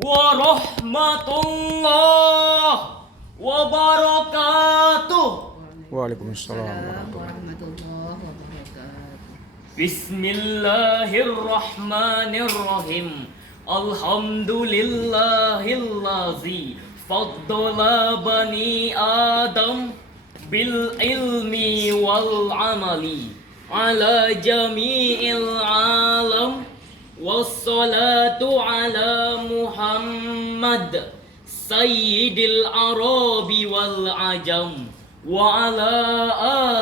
warahmatullah wabarakatuh. Waalaikumsalam warahmatullahi warahmatullahi wabarakatuh. Bismillahirrahmanirrahim. Alhamdulillahillazi faddala bani Adam bil ilmi wal amali ala jami'il alam. Wassalatu ala Muhammad Sayyidil Arabi wal Ajam wa ala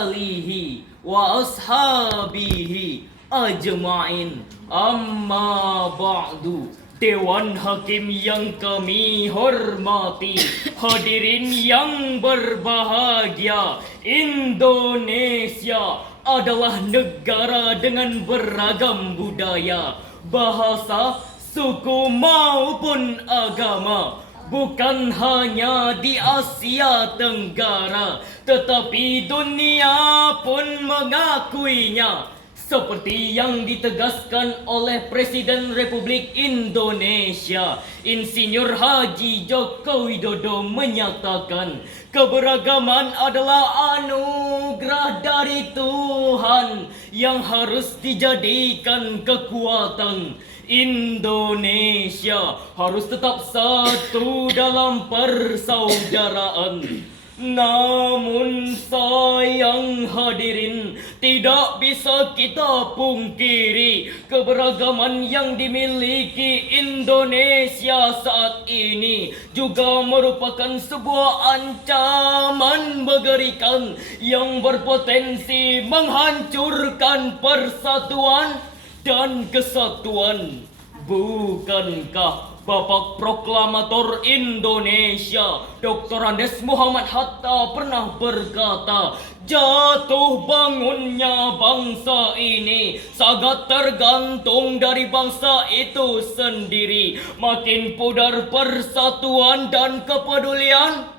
alihi wa ashabihi ajma'in. Amma ba'du. Dewan Hakim yang kami hormati, hadirin yang berbahagia, Indonesia adalah negara dengan beragam budaya, bahasa, suku maupun agama. Bukan hanya di Asia Tenggara, tetapi dunia pun mengakuinya. Seperti yang ditegaskan oleh Presiden Republik Indonesia, Insinyur Haji Joko Widodo menyatakan, keberagaman adalah anugerah dari Tuhan yang harus dijadikan kekuatan. Indonesia harus tetap satu dalam persaudaraan. Namun sayang hadirin, tidak bisa kita pungkiri keberagaman yang dimiliki Indonesia saat ini juga merupakan sebuah ancaman mengerikan yang berpotensi menghancurkan persatuan dan kesatuan. Bukankah Bapak Proklamator Indonesia Dr. Andes Muhammad Hatta pernah berkata, jatuh bangunnya bangsa ini sangat tergantung dari bangsa itu sendiri. Makin pudar persatuan dan kepedulian,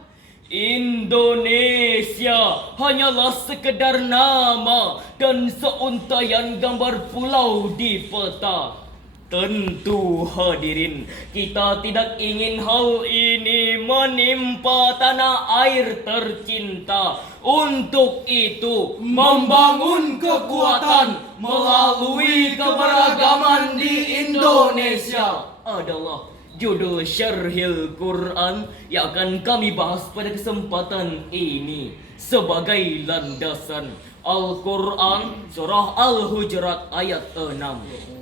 Indonesia hanyalah sekedar nama dan seuntaian gambar pulau di peta. Tentu hadirin, kita tidak ingin hal ini menimpa tanah air tercinta. Untuk itu, membangun kekuatan melalui keberagaman di Indonesia adalah judul Syarhil Quran yang akan kami bahas pada kesempatan ini. Sebagai landasan, Al-Quran Surah Al-Hujurat ayat 6.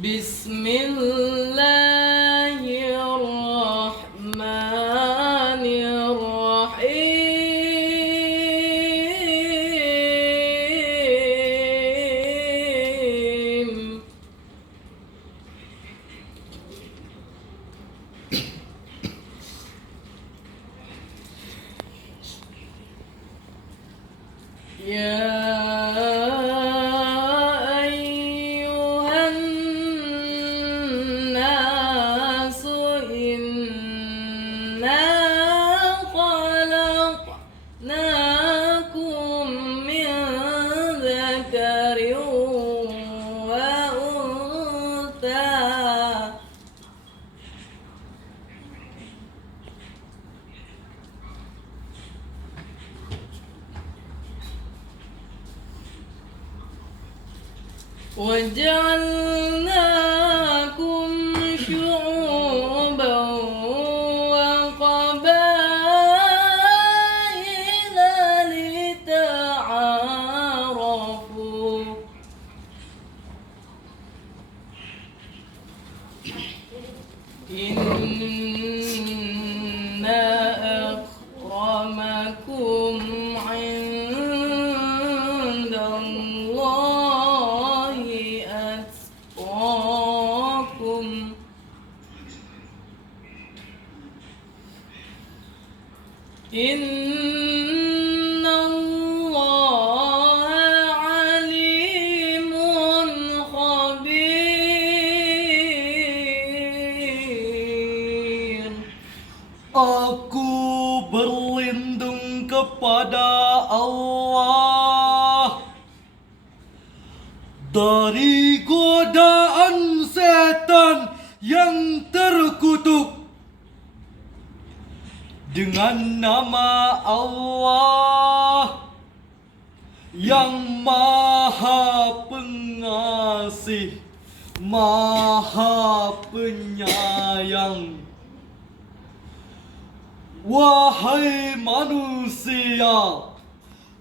Bismillahirrahmanirrahim. Ya ayyuhan nasu inna khalaqnakum min dzakarin wa untha. وجعلناكم شعوبا وقبائل لتعارفوا إن أكرمكم عند الله أتقاكم. إن الله عليم خبير. Aku berlindung kepada Allah dari godaan setan yang terkutuk. Dengan nama Allah yang Maha Pengasih, Maha Penyayang. Wahai manusia,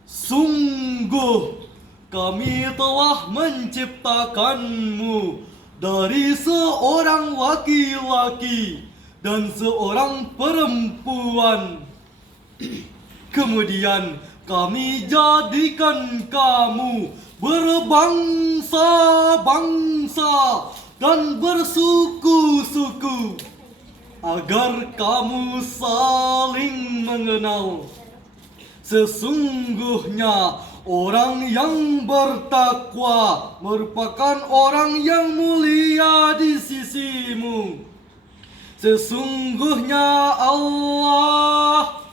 sungguh kami telah menciptakanmu dari seorang laki-laki dan seorang perempuan. Kemudian kami jadikan kamu berbangsa-bangsa dan bersuku-suku agar kamu saling mengenal. Sesungguhnya orang yang bertakwa merupakan orang yang mulia di sisimu. Sesungguhnya Allah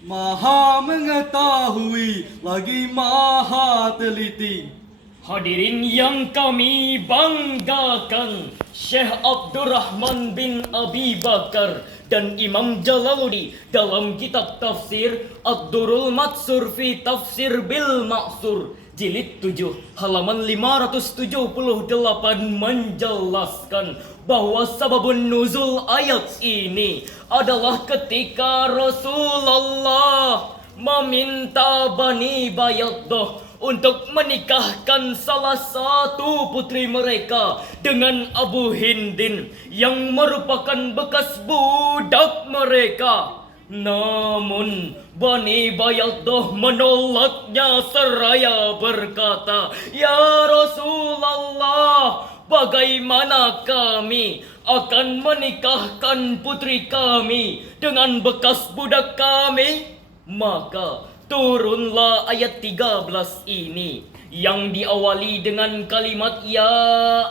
Maha mengetahui lagi Maha teliti. Hadirin yang kami banggakan, Syekh Abdurrahman bin Abi Bakar dan Imam Jalaluddin dalam kitab tafsir Ad-Durrul Matsur fi Tafsir bil Ma'sur jilid 7 halaman 578 menjelaskan bahwa sababun nuzul ayat ini adalah ketika Rasulullah meminta Bani Bayaddah untuk menikahkan salah satu putri mereka dengan Abu Hindin yang merupakan bekas budak mereka. Namun Bani Bayaddah menolaknya seraya berkata, "Ya Rasulullah, bagaimana kami akan menikahkan putri kami dengan bekas budak kami?" Maka turunlah ayat 13 ini yang diawali dengan kalimat ya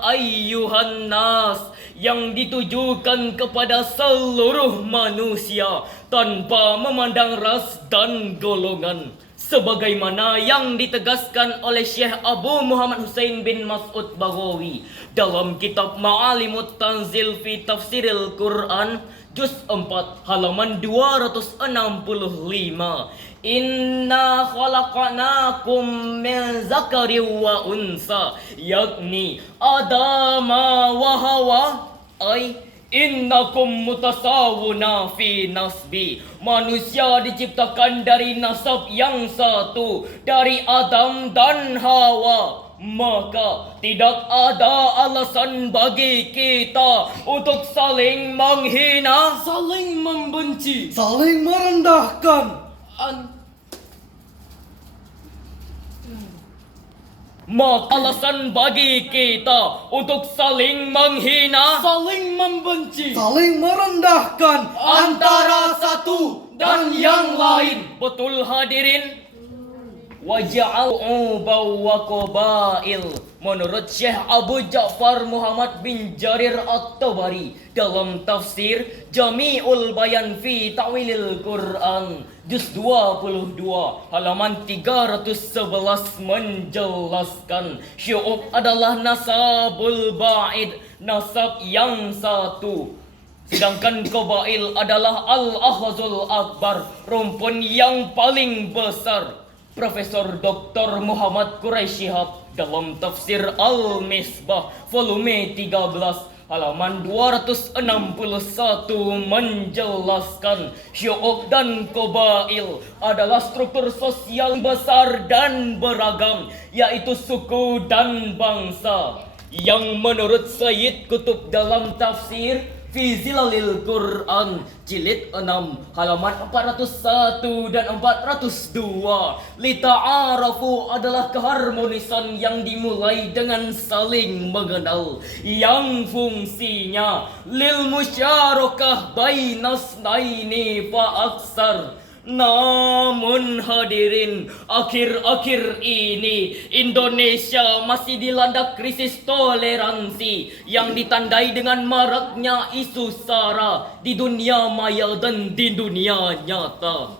ayyuhan nas yang ditujukan kepada seluruh manusia tanpa memandang ras dan golongan, sebagaimana yang ditegaskan oleh Syekh Abu Muhammad Husain bin Mas'ud Baghawi dalam kitab Ma'alimut Tanzil fi Tafsiril Quran juz 4 halaman 265. Inna khalaqnakum min zakari wa unsa, yakni Adama wa Hawa, ay innakum mutasawuna fi nasbi. Manusia diciptakan dari nasab yang satu, dari Adam dan Hawa. Maka tidak ada alasan bagi kita untuk saling menghina, saling membenci, saling merendahkan. Maka alasan bagi kita untuk saling menghina, saling membenci, saling merendahkan antara satu dan yang lain. Betul hadirin? Waja'al wa qabail. Menurut Syekh Abu Ja'far Muhammad bin Jarir At-Tabari dalam tafsir Jami'ul Bayan fi Ta'wilil Quran juz 22 halaman 311 menjelaskan syu'ub adalah nasabul ba'id, nasab yang satu. Sedangkan qabail adalah al-ahzul akbar, rumpun yang paling besar. Profesor Dr. Muhammad Quraisy Shihab dalam tafsir Al-Misbah volume 13 halaman 261 menjelaskan syu'ub dan qabail adalah struktur sosial besar dan beragam, yaitu suku dan bangsa, yang menurut Sayyid Qutb dalam tafsir Fi Zilalil Quran jilid 6 halaman 401 dan 402. Lita'arafu adalah keharmonisan yang dimulai dengan saling mengenal, yang fungsinya lil musyarakah bainas naini fa aksar. Namun hadirin, akhir-akhir ini Indonesia masih dilanda krisis toleransi yang ditandai dengan maraknya isu sara di dunia maya dan di dunia nyata.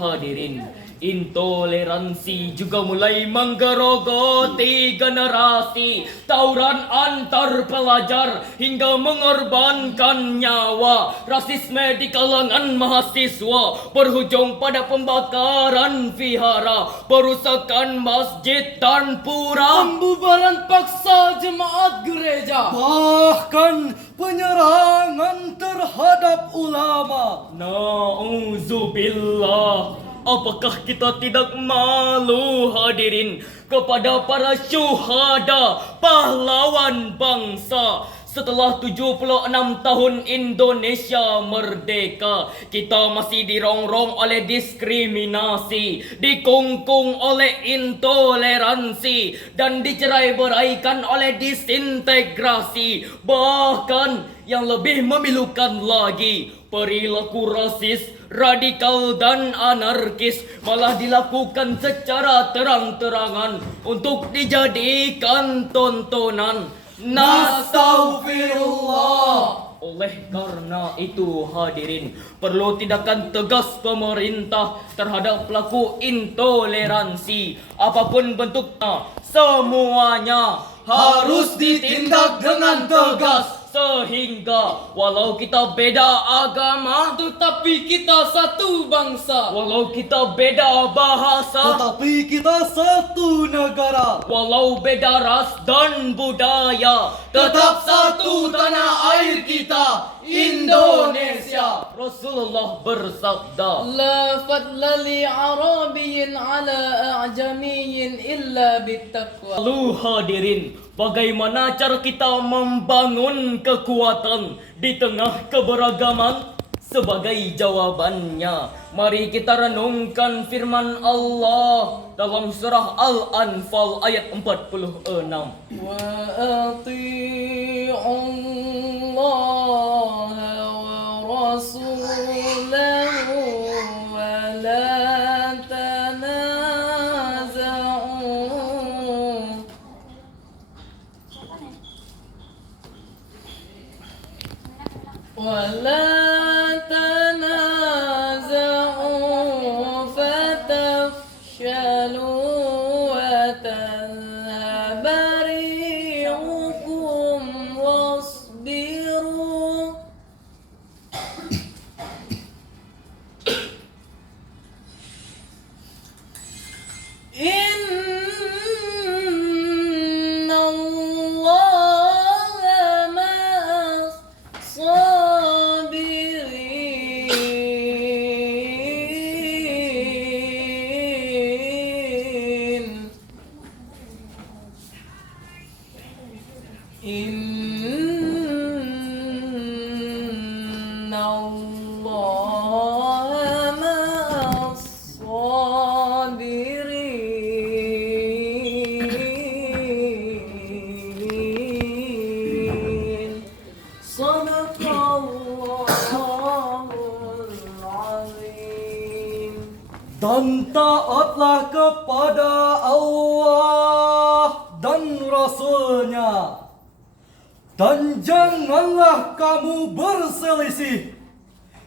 Hadirin, intoleransi juga mulai menggerogoti generasi. Tawuran antar pelajar hingga mengorbankan nyawa. Rasisme di kalangan mahasiswa berhujung pada pembakaran vihara, perusakan masjid dan pura, Pembubaran paksa jemaat gereja. Bahkan penyerangan terhadap ulama. Nauzubillah. Apakah kita tidak malu, hadirin, kepada para syuhada, pahlawan bangsa? Setelah 76 tahun Indonesia merdeka, kita masih dirongrong oleh diskriminasi, dikungkung oleh intoleransi, dan dicerai-beraikan oleh disintegrasi. Bahkan yang lebih memilukan lagi, perilaku rasis, radikal dan anarkis malah dilakukan secara terang-terangan untuk dijadikan tontonan. Nastaghfirullah. Oleh karena itu, hadirin, perlu tindakan tegas pemerintah terhadap pelaku intoleransi apapun bentuknya. Semuanya Harus ditindak dengan tegas. sehingga walau kita beda agama, Tetapi kita satu bangsa. walau kita beda bahasa, Tetapi kita satu negara. walau beda ras dan budaya, Tetap satu tanah air kita, Indonesia. Rasulullah bersabda, لا فضل لعربي على أعجمي إلا بالتقوى. lalu hadirin, bagaimana cara kita membangun kekuatan di tengah keberagaman? Sebagai jawabannya, mari kita renungkan firman Allah dalam surah Al-Anfal ayat 46. وأطيعوا الله ورسوله ولا تنازعوا فتفشلوا وتذهب ريحكم واصبروا. إن الله مع الصابرين. إن الله مع الصابرين. صدق الله العظيم. Dan taatlah kepada Allah dan Rasul-Nya. Dan janganlah kamu berselisih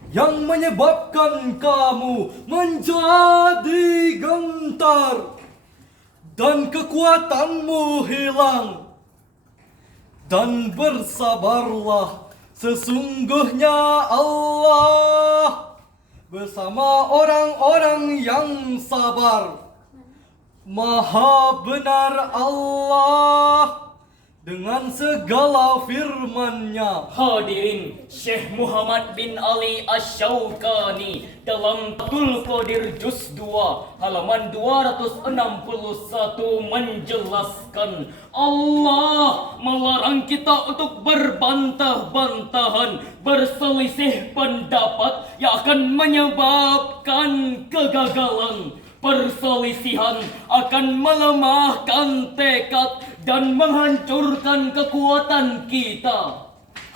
yang menyebabkan kamu menjadi gentar dan kekuatanmu hilang. Dan bersabarlah, sesungguhnya Allah bersama orang-orang yang sabar. Maha benar Allah dengan segala firman-Nya. Hadirin, Syekh Muhammad bin Ali Asy-Syaukani dalam Fathul Qadir Juz 2 halaman 261 menjelaskan, Allah melarang kita untuk berbantah-bantahan, berselisih pendapat yang akan menyebabkan kegagalan. Perselisihan akan melemahkan tekad dan menghancurkan kekuatan kita.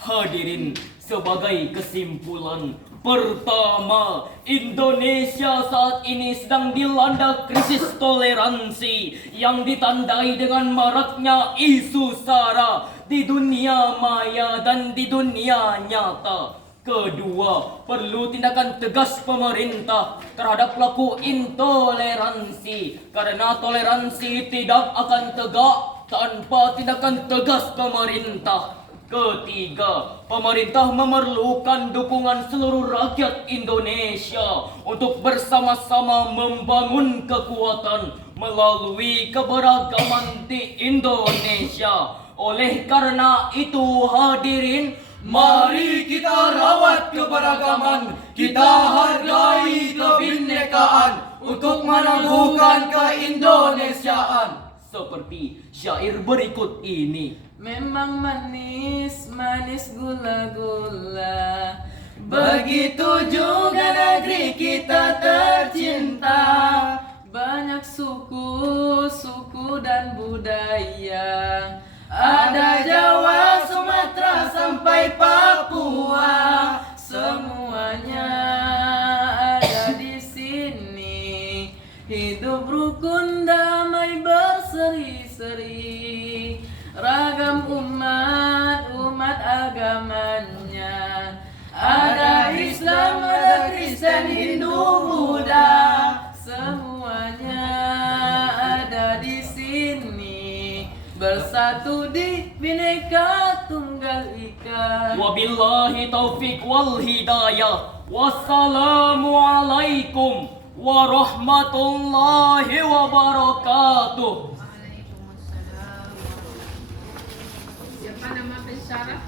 Hadirin, sebagai kesimpulan, pertama, Indonesia saat ini sedang dilanda krisis toleransi yang ditandai dengan maraknya isu sara di dunia maya dan di dunia nyata. Kedua, perlu tindakan tegas pemerintah terhadap pelaku intoleransi. Karena toleransi tidak akan tegak tanpa tindakan tegas pemerintah. Ketiga, pemerintah memerlukan dukungan seluruh rakyat Indonesia untuk bersama-sama membangun kekuatan melalui keberagaman di Indonesia. Oleh karena itu hadirin, Mari kita rawat keberagaman, kita hargai kebinekaan untuk meneguhkan keindonesiaan. Seperti syair berikut ini. Memang manis, manis gula-gula. Begitu juga negeri kita tercinta. Banyak suku, suku dan budaya. Ada Jawa, Sumatera sampai Papua. Semuanya ada di sini. Hidup rukun damai berseri-seri. Ragam umat, umat agamanya. Ada Islam, ada Kristen, Hindu, Buddha. Semuanya ada di sini. Bersatu di Bhinneka Tunggal Ika. Wabillahi taufik wal hidayah. Wassalamualaikum warahmatullahi wabarakatuh. Waalaikumsalam. Siapa nama pesara?